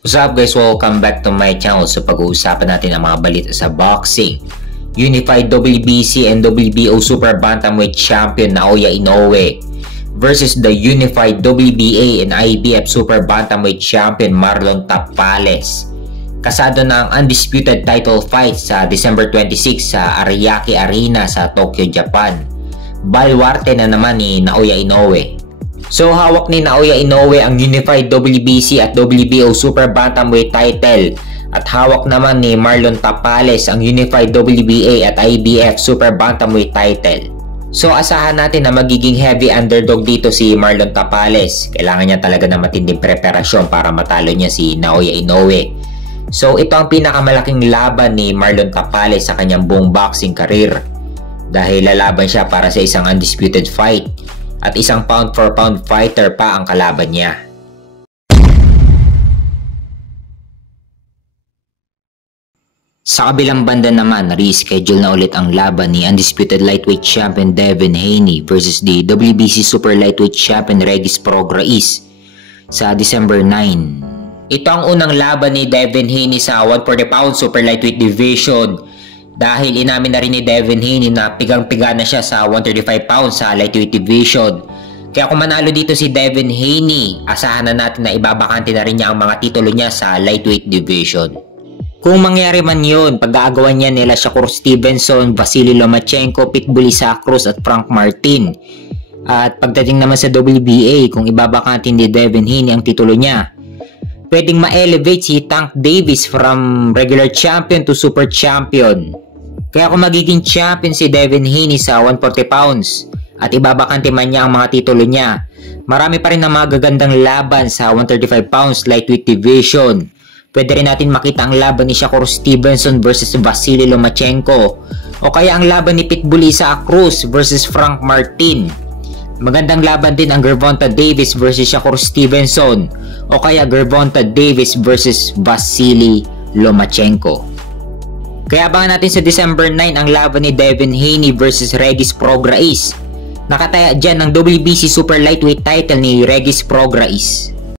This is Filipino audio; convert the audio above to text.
What's up guys? Welcome back to my channel. So pag-uusapan natin ang mga balita sa boxing. Unified WBC and WBO Super Bantamweight Champion Naoya Inoue versus the Unified WBA and IBF Super Bantamweight Champion Marlon Tapales. Kasado na ang undisputed title fight sa December 26 sa Ariake Arena sa Tokyo, Japan. Baluarte na naman ni Naoya Inoue. So hawak ni Naoya Inoue ang Unified WBC at WBO Super Bantamweight title at hawak naman ni Marlon Tapales ang Unified WBA at IBF Super Bantamweight title. So asahan natin na magiging heavy underdog dito si Marlon Tapales. Kailangan niya talaga ng matinding preparasyon para matalo niya si Naoya Inoue. So ito ang pinakamalaking laban ni Marlon Tapales sa kanyang buong boxing career dahil lalaban siya para sa isang undisputed fight at isang pound for pound fighter pa ang kalaban niya. Sa kabilang banda naman, reschedule na ulit ang laban ni undisputed lightweight champion Devin Haney versus the WBC Super Lightweight Champion Regis Prograis sa December 9. Ito ang unang laban ni Devin Haney sa 140 pound Super Lightweight Division dahil inamin na rin ni Devin Haney na pigang-piga na siya sa 135 pounds sa lightweight division. Kaya kung manalo dito si Devin Haney, asahan na natin na ibabakante na rin niya ang mga titulo niya sa lightweight division. Kung mangyari man yun, pag-aagawan niya nila Shakur Stevenson, Vasily Lomachenko, Pitbull Isacruz at Frank Martin. At pagdating naman sa WBA, kung ibabakante ni Devin Haney ang titulo niya, pwedeng ma-elevate si Tank Davis from regular champion to super champion. Kaya kung magiging champion si Devin Haney sa 140 pounds at ibabakante man niya ang mga titulo niya, marami pa rin na magagandang laban sa 135 pounds lightweight division. Pwede rin natin makita ang laban ni Shakur Stevenson versus Vasily Lomachenko o kaya ang laban ni Pitbull Isacruz versus Frank Martin. Magandang laban din ang Gervonta Davis versus Shakur Stevenson o kaya Gervonta Davis versus Vasily Lomachenko. Kaya abangan natin sa December 9 ang laban ni Devin Haney versus Regis Prograis. Nakataya dyan ng WBC Super Lightweight title ni Regis Prograis.